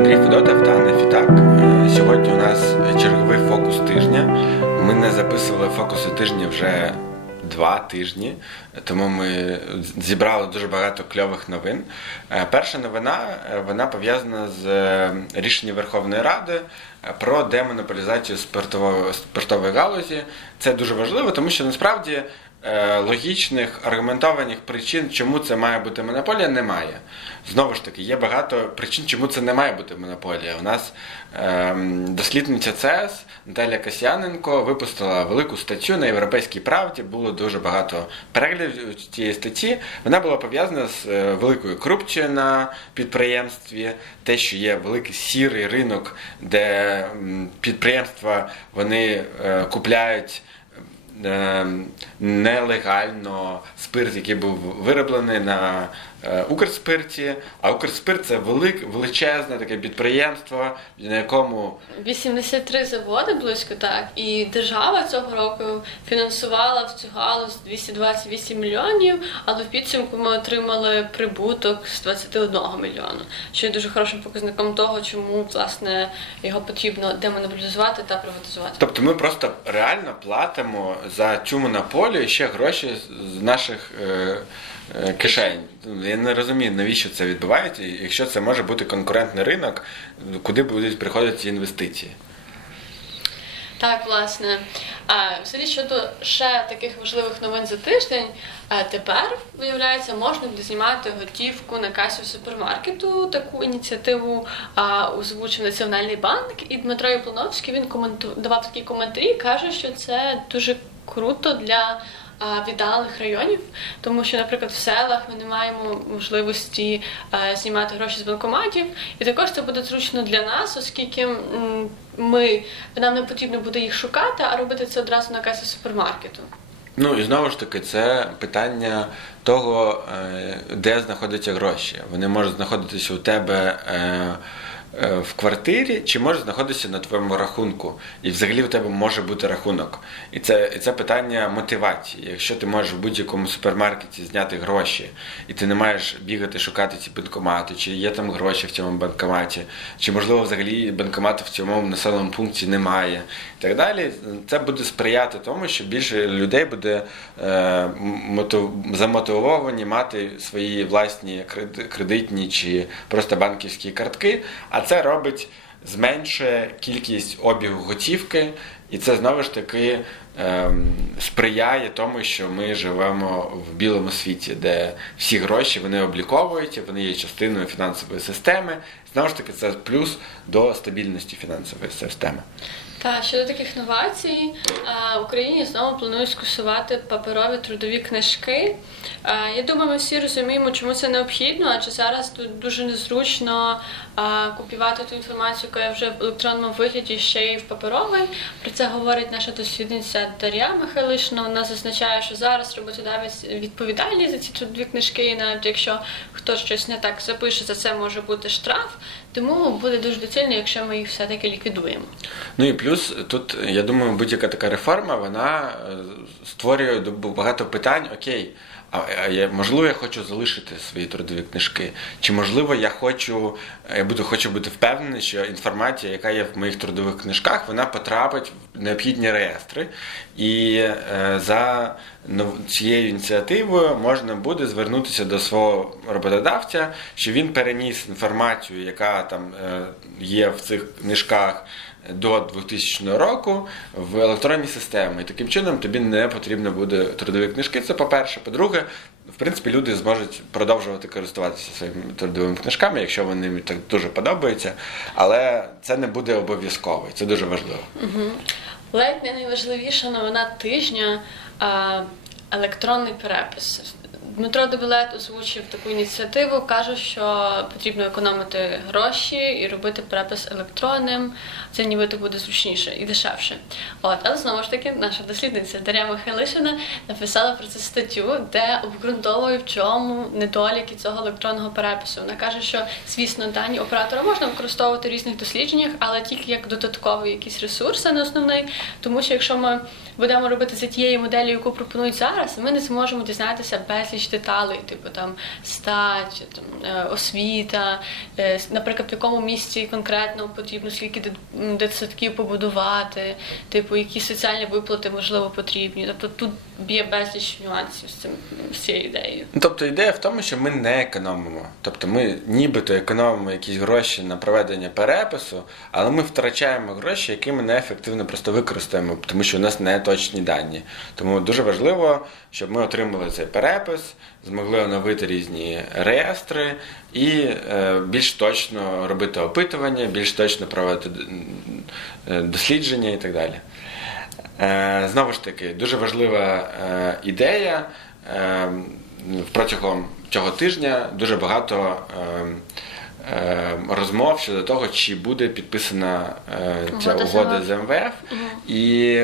Андрій Федотов та Анна. Е, Сьогодні у нас черговий фокус тижня. Ми не записували фокуси тижня вже два тижні, тому ми зібрали дуже багато кльових новин. Е, Перша новина е, вона пов'язана з рішенням Верховної Ради про демонополізацію спиртової, спиртової галузі. Це дуже важливо, тому що насправді логічних аргументованих причин, чому це має бути монополія, немає. Знову ж таки, є багато причин, чому це не має бути монополія. У нас ем, дослідниця ЦЕС Наталя Касьяненко випустила велику статтю на Європейській правді. Було дуже багато переглядів цієї статті. Вона була пов'язана з е, великою корупцією на підприємстві, те, що є великий сірий ринок, де підприємства вони е, купляють е, нелегально спирт, який був вироблений на Укрспирті. А Укрспирт це велик, величезне таке підприємство, на якому 83 заводи близько так, і держава цього року фінансувала в цю галузь 228 мільйонів, але в підсумку ми отримали прибуток з 21 мільйону, що є дуже хорошим показником того, чому власне його потрібно демонополізувати та приватизувати. Тобто ми просто реально платимо за цю монополію ще гроші з наших е, е, кишень. Я не розумію, навіщо це відбувається, якщо це може бути конкурентний ринок, куди будуть приходити ці інвестиції. Так, власне. А взагалі щодо ще таких важливих новин за тиждень, тепер виявляється, можна буде знімати готівку на касі супермаркету. Таку ініціативу озвучив Національний банк, і Дмитро Яблоновський він коменту давав такі коментарі. каже, що це дуже круто для. Віддалених районів, тому що, наприклад, в селах ми не маємо можливості е, знімати гроші з банкоматів, і також це буде зручно для нас, оскільки ми нам не потрібно буде їх шукати, а робити це одразу на касі супермаркету. Ну і знову ж таки, це питання того, е, де знаходяться гроші. Вони можуть знаходитися у тебе е, в квартирі, чи може знаходитися на твоєму рахунку. І взагалі у тебе може бути рахунок. І це, і це питання мотивації. Якщо ти можеш в будь-якому супермаркеті зняти гроші, і ти не маєш бігати шукати ці банкомати, чи є там гроші в цьому банкоматі, чи можливо взагалі банкомату в цьому населеному пункті немає, так далі, це буде сприяти тому, що більше людей буде е, мотив- замотивовані мати свої власні кредитні чи просто банківські картки, а це робить. Зменшує кількість обігу готівки, і це знову ж таки ем, сприяє тому, що ми живемо в білому світі, де всі гроші вони обліковуються, вони є частиною фінансової системи. Знову ж таки, це плюс до стабільності фінансової системи. Та щодо таких новацій, в Україні знову планують скасувати паперові трудові книжки. Я думаю, ми всі розуміємо, чому це необхідно, адже зараз тут дуже незручно а, копіювати ту інформацію, яка вже в електронному вигляді, ще й в паперовий. Говорить наша дослідниця Дар'я Михайлишина. Вона зазначає, що зараз роботодавець відповідальний за ці трудові книжки, і навіть якщо хтось щось не так запише, за це може бути штраф. Тому буде дуже доцільно, якщо ми їх все-таки ліквідуємо. Ну і плюс тут, я думаю, будь-яка така реформа вона е, створює багато питань. Окей, а, я можливо я хочу залишити свої трудові книжки? Чи можливо я хочу, я буду хочу бути впевнений, що інформація, яка є в моїх трудових книжках, вона потрапить в необхідні реєстри, і е, за цією ініціативою можна буде звернутися до свого роботодавця, що він переніс інформацію, яка там е, є в цих книжках до 2000 року в електронні системи. І таким чином тобі не потрібно буде трудові книжки. Це по-перше. По-друге, в принципі, люди зможуть продовжувати користуватися своїми трудовими книжками, якщо вони їм так дуже подобаються. Але це не буде обов'язково. і Це дуже важливо. Ледь не найважливіша новина тижня електронний перепис. Дмитро Дебелет озвучив таку ініціативу, каже, що потрібно економити гроші і робити перепис електронним. Це нібито буде зручніше і дешевше. От, але знову ж таки, наша дослідниця Дар'я Михайлишина написала про це статтю, де обґрунтовує, в чому недоліки цього електронного перепису. Вона каже, що звісно дані оператора можна використовувати в різних дослідженнях, але тільки як додатковий якийсь ресурс, а не основний. Тому що якщо ми будемо робити за тією моделлю, яку пропонують зараз, ми не зможемо дізнатися безліч деталей, типу там стать, там е, освіта, е, наприклад, в якому місці конкретно потрібно скільки дитсадків побудувати, типу, які соціальні виплати можливо потрібні. Тобто тут є безліч нюансів з цим з цією ідеєю. Ну, Тобто ідея в тому, що ми не економимо. Тобто ми нібито економимо якісь гроші на проведення перепису, але ми втрачаємо гроші, які ми неефективно просто використаємо, тому що у нас не точні дані. Тому дуже важливо, щоб ми отримали цей перепис, змогли оновити різні реєстри і е, більш точно робити опитування, більш точно проводити е, дослідження і так далі. Е, Знову ж таки, дуже важлива ідея. Протягом цього тижня дуже багато розмов щодо того, чи буде підписана е, ця Угода з угода МВФ. з МВФ. І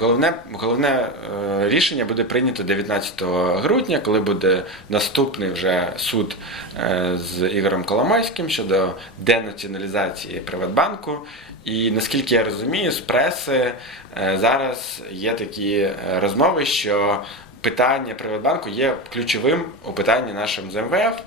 головне, головне е, рішення буде прийнято 19 грудня, коли буде наступний вже суд е, з Ігорем Коломойським щодо денаціоналізації Приватбанку. І наскільки я розумію, з преси зараз є такі розмови, що питання Приватбанку є ключовим у питанні нашим з МВФ.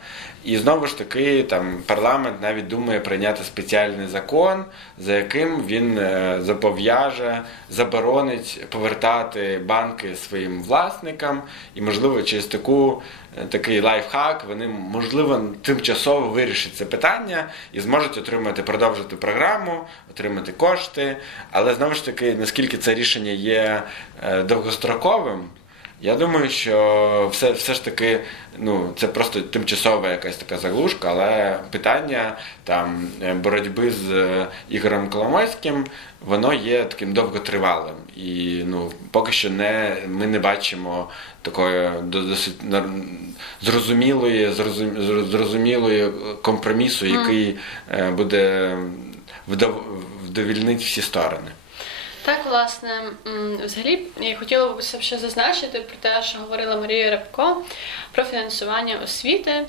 І знову ж таки, там парламент навіть думає прийняти спеціальний закон, за яким він е, зобов'яже, заборонить повертати банки своїм власникам, і можливо через таку е, такий лайфхак вони можливо тимчасово вирішать це питання і зможуть отримати продовжити програму, отримати кошти. Але знову ж таки, наскільки це рішення є е, довгостроковим. Я думаю, що все, все ж таки, ну, це просто тимчасова якась така заглушка, але питання там е, боротьби з е, Ігорем Коломойським, воно є таким довготривалим. І ну, поки що не, ми не бачимо такої до- досить зрозумілої, зрозумілої компромісу, який е, буде вдов- вдовільнить всі сторони. Так, власне, взагалі я хотіла б ще зазначити про те, що говорила Марія Рябко про фінансування освіти.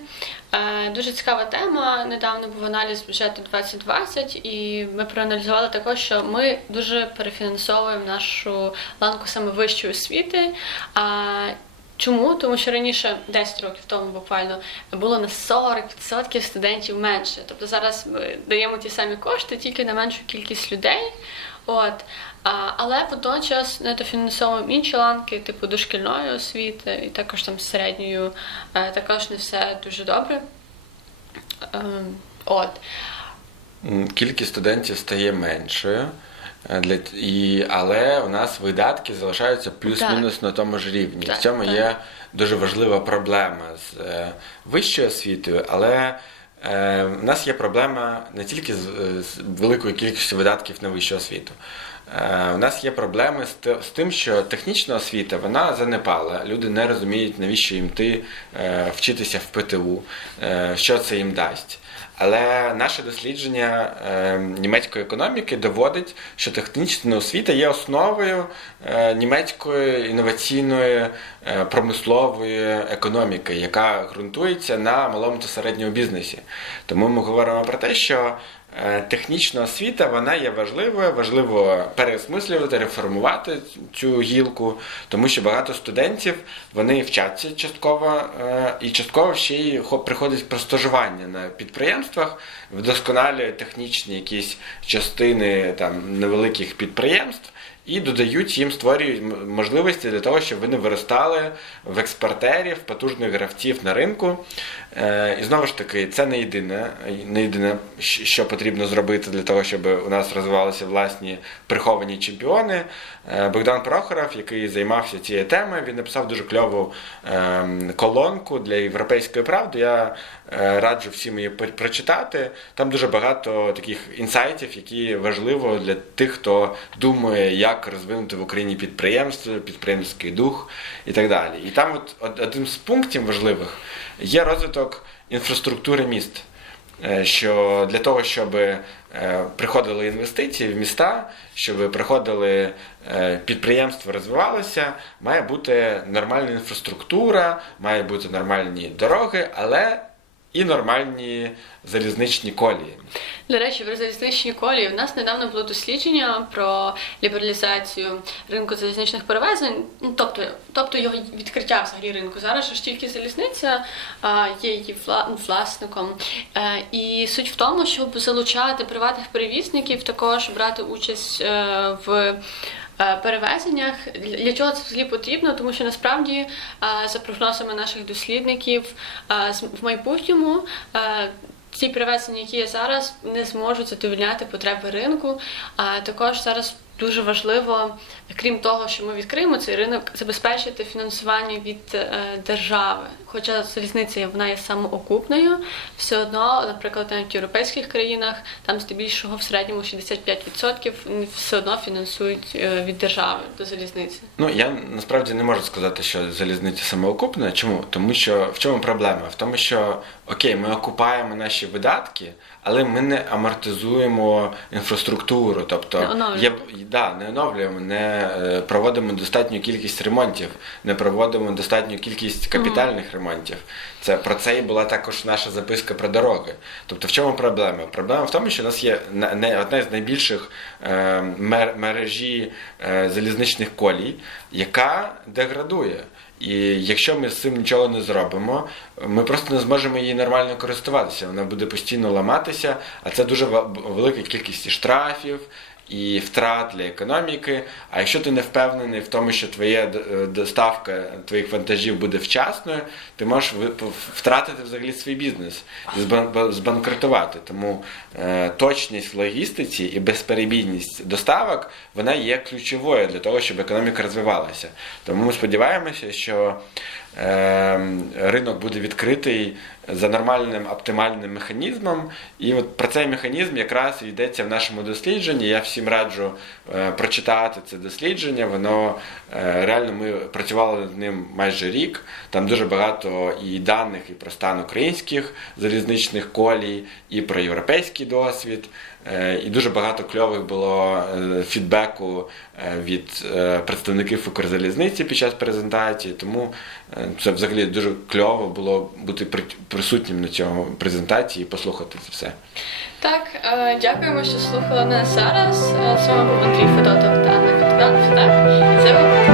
Е, Дуже цікава тема. Недавно був аналіз бюджету 2020, і ми проаналізували також, що ми дуже перефінансовуємо нашу ланку саме вищої освіти. А Чому? Тому що раніше, 10 років тому буквально, було на 40% студентів менше. Тобто зараз ми даємо ті самі кошти тільки на меншу кількість людей. От. А, але водночас недофінансовуємо інші ланки, типу дошкільної освіти, і також там середньою е, також не все дуже добре. Ем, от. Кількість студентів стає меншою, е, для, і, але у нас видатки залишаються плюс-мінус на тому ж рівні. Так, в цьому так. є дуже важлива проблема з е, вищою освітою, але у нас є проблема не тільки з, е, з великою кількістю видатків на вищу освіту. Е, У нас є проблеми з, тим, що технічна освіта вона занепала. Люди не розуміють, навіщо їм йти е, вчитися в ПТУ, е, що це їм дасть. Але наше дослідження е, німецької економіки доводить, що технічна освіта є основою е, німецької інноваційної е, промислової економіки, яка ґрунтується на малому та середньому бізнесі. Тому ми говоримо про те, що технічна освіта вона є важливою, важливо переосмислювати, реформувати цю гілку, тому що багато студентів вони вчаться частково е, і частково ще й приходять про стажування на підприємствах, вдосконалюють технічні якісь частини там невеликих підприємств. І додають їм, створюють можливості для того, щоб вони виростали в експортерів, потужних гравців на ринку. Е, і знову ж таки, це не єдине, не єдине, що потрібно зробити для того, щоб у нас розвивалися власні приховані чемпіони. Е, Богдан Прохоров, який займався цією темою, він написав дуже кльову ем, колонку для європейської правди. Я е, раджу всім її прочитати. Там дуже багато таких інсайтів, які важливо для тих, хто думає, як розвинути в Україні підприємство, підприємський дух і так далі. І там от од- один з пунктів важливих є розвиток інфраструктури міст. Е, Що для того, щоб е, приходили інвестиції в міста, щоб приходили е, підприємства, розвивалося, має бути нормальна інфраструктура, має бути нормальні дороги, але і нормальні залізничні колії. До речі, про залізничні колії. У нас недавно було дослідження про лібералізацію ринку залізничних перевезень, ну тобто, тобто його відкриття взагалі ринку. Зараз ж тільки залізниця є її вла- власником. Е, і суть в тому, щоб залучати приватних перевізників, також брати участь е, в. Е, Перевезеннях Для- чого це взагалі потрібно? Тому що насправді, е, за прогнозами наших дослідників, е, в майбутньому Ці перевезення, які є зараз, не зможуть задовольняти потреби ринку. А також зараз дуже важливо, крім того, що ми відкриємо цей ринок, забезпечити фінансування від е, держави. Хоча залізниця вона є самоокупною, все одно, наприклад, навіть в європейських країнах там здебільшого в середньому 65% все одно фінансують е, від держави до залізниці. Ну я насправді не можу сказати, що залізниця самоокупна. Чому? Тому що в чому проблема? В тому, що окей, ми окупаємо наші видатки, але ми не амортизуємо інфраструктуру. Тобто є да, не оновлюємо, не е, проводимо достатню кількість ремонтів, не проводимо достатню кількість капітальних ремонтів. Це про це і була також наша записка про дороги. Тобто, в чому проблема? Проблема в тому, що у нас є не одна з найбільших е, мер- мережі е, залізничних колій, яка деградує. І якщо ми з цим нічого не зробимо, ми просто не зможемо її нормально користуватися. Вона буде постійно ламатися, а це дуже велика кількість штрафів. І втрат для економіки. А якщо ти не впевнений в тому, що твоя е, доставка твоїх вантажів буде вчасною, ти можеш втратити взагалі свій бізнес і збанкрутувати. Тому е, точність в логістиці і безперебійність доставок вона є ключовою для того, щоб економіка розвивалася. Тому ми сподіваємося, що ринок буде відкритий за нормальним оптимальним механізмом. І от про цей механізм якраз йдеться в нашому дослідженні. Я всім раджу е, прочитати це дослідження. Воно е, реально ми працювали над ним майже рік. Там дуже багато і даних і про стан українських залізничних колій, і про європейський досвід. Е, І дуже багато кльових було е, фідбеку е, від представників Укрзалізниці під час презентації. Тому це взагалі дуже кльово було бути при- присутнім на цьому презентації і послухати це все. Так, дякуємо, що слухали нас зараз. З вами був Андрій Федотов та Анна Федотов. Це був